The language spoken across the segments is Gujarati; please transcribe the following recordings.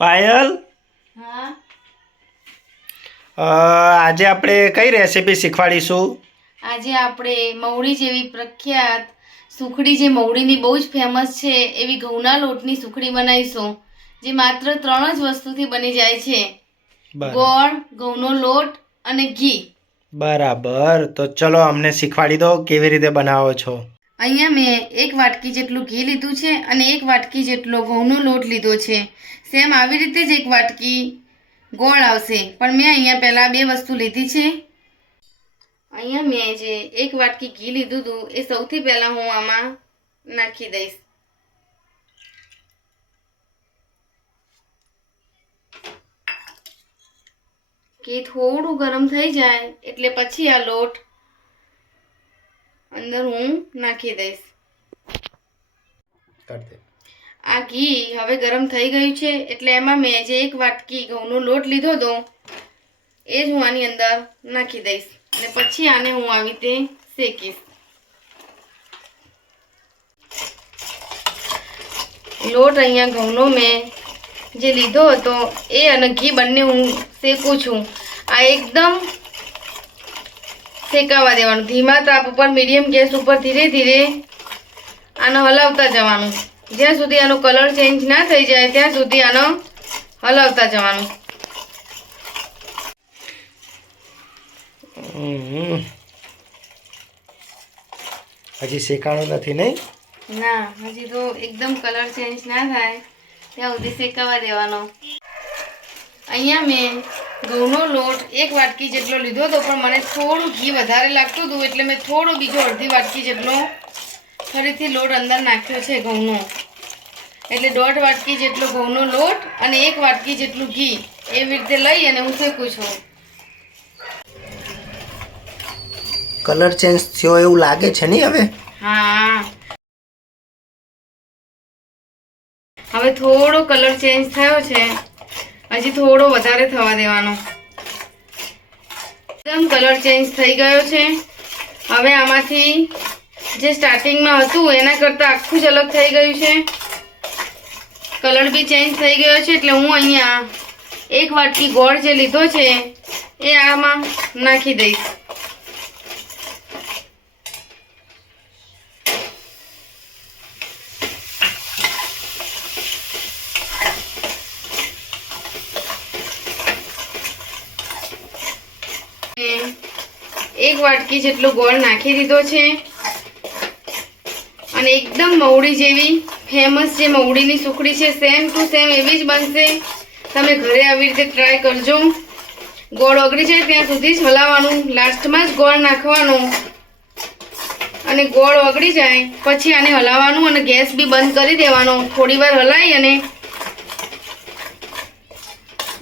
પાયલ? આજે આપણે કઈ રેસીપી શીખવાડીશું? આજે આપણે મવડી જેવી પ્રખ્યાત સુખડી જે મવડીની બહુ જ ફેમસ છે એવી ઘઉંના લોટની સુખડી બનાવીશું જે માત્ર ત્રણ જ વસ્તુથી બની જાય છે. ગોળ ઘઉંનો લોટ અને ઘી. બરાબર. તો ચલો અમને શીખવાડી દો કેવી રીતે બનાવો છો. અહીંયા મેં એક વાટકી જેટલું ઘી લીધું છે અને એક વાટકી જેટલો ઘઉંનો લોટ લીધો છે. સેમ આવી રીતે જ એક વાટકી ગોળ આવશે. પણ મેં અહીંયા પહેલાં બે વસ્તુ લીધી છે. અહીંયા મેં જે એક વાટકી ઘી લીધું હતું, એ સૌથી પહેલાં હું આમાં નાખી દઈશ. ઘી થોડું ગરમ થઈ જાય એટલે પછી આ લોટ અંદર હું નાખી દઈશ. આ ઘી હવે ગરમ થઈ ગયું છે એટલે એમાં મેં જે એક વાટકી ઘઉંનો લોટ લીધો હતો એ જ હું આની અંદર નાખી દઈશ. અને પછી આને હું આવી રીતે શેકીશ. લોટ અહીંયા ઘઉંનો મેં જે લીધો હતો એ અને ઘી બંને હું શેકું છું. આ એકદમ શેકાવા દેવાનું. ધીમા તાપ ઉપર મીડિયમ ગેસ ઉપર ધીરે ધીરે આનો હલાવતા જવાનું. જ્યાં સુધી આનો કલર ચેન્જ ના થઈ જાય ત્યાં સુધી આનો હલાવતા જવાનું. હજી શેકાણું નથી નહીં? ના હજી તો એકદમ કલર ચેન્જ ના થાય. ત્યાં સુધી શેકાવા દેવાનો. અહીંયા મેં ઘઉંનો લોટ એક વાટકી જેટલો લીધો હતો પણ મને થોડું ઘી વધારે લાગતું હતું એટલે મેં થોડો બીજો અડધી વાટકી જેટલો ફરીથી લોટ અંદર નાખ્યો છે ઘઉંનો. એટલે દોઢ વાટકી જેટલો ઘઉંનો લોટ અને એક વાટકી જેટલું ઘી એવી રીતે લઈ અને હું શેકું છું. કલર ચેન્જ થયો એવું લાગે છે નહીં હવે? હા. હવે થોડો કલર ચેન્જ થયો છે. હજી થોડો વધારે થવા દેવાનો. એકદમ કલર ચેન્જ થઈ ગયો છે. હવે આમાંથી જે સ્ટાર્ટિંગમાં હતું, એના કરતાં આખું જ અલગ થઈ ગયું છે. કલર બી ચેન્જ થઈ ગયો છે, એટલે હું અહીંયા એક વાટકી ગોળ જે લીધો છે, એ આમાં નાખી દઈશ મેં એક વાટકી જેટલો ગોળ નાખી દીધો છે. અને એકદમ મવડી જેવી ફેમસ જે મવડીની સુખડી છે સેમ ટુ સેમ એવી જ બનશે. તમે ઘરે આવી રીતે ટ્રાય કરજો. ગોળ ઓગળી જાય ત્યાં સુધી જ હલાવવાનું લાસ્ટમાં જ ગોળ નાખવાનો. અને ગોળ ઓગળી જાય, પછી આને હલાવવાનું અને ગેસ બી બંધ કરી દેવાનો. થોડી વાર હલાવી અને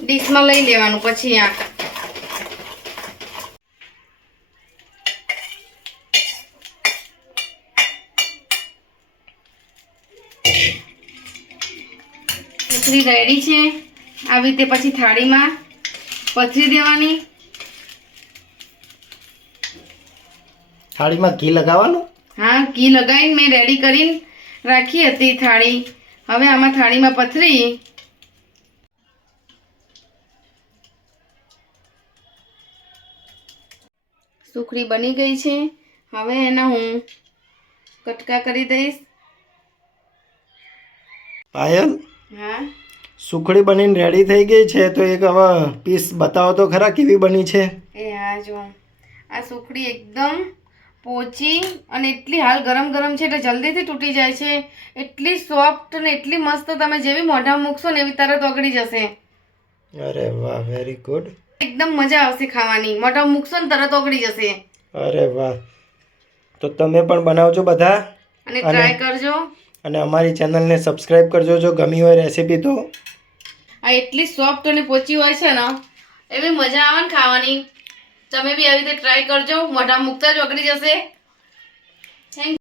ડીશમાં લઈ લેવાનું, પછી આ. પથરી રેડી છે. આવી રીતે પછી થાળીમાં પથરી દેવાની. થાળીમાં ઘી લગાવવાનું? હા ઘી લગાવીને મેં રેડી કરીને રાખી હતી થાળી. હવે આમાં થાળીમાં પથરી. સુખડી બની ગઈ છે. હવે એના હું કટકા કરી દઈશ. પાયલ? હા? સુખડી બનીને રેડી થઈ ગઈ છે તો એક હવે પીસ બતાવો તો ખરા કેવી બની છે? એ હા જો. આ સુખડી એકદમ પોચી અને એટલી હાલ ગરમ ગરમ છે એટલે જલ્દીથી તૂટી જાય છે. એટલી સોફ્ટ અને એટલી મસ્ત તમે જેવી મોઢામાં મૂકશો ને એવી તરત ઓગળી જશે. અરે વાહ વેરી ગુડ એકદમ મજા આવશે ખાવાની. મોઢામાં મૂકશો ને તરત ઓગળી જશે. અરે વાહ. તો તમે પણ બનાવજો બધા. અને ટ્રાય કરજો. અને અમારી ચેનલને સબસ્ક્રાઈબ કરજો જો ગમી હોય રેસીપી તો. આ એટલી સોફ્ટ અને પોચી હોય છે ને એવી મજા આવે ને ખાવાની. તમે બી આવી રીતે ટ્રાય કરજો, મોઢા મૂકતા જ ઓગળી જશે. થેન્ક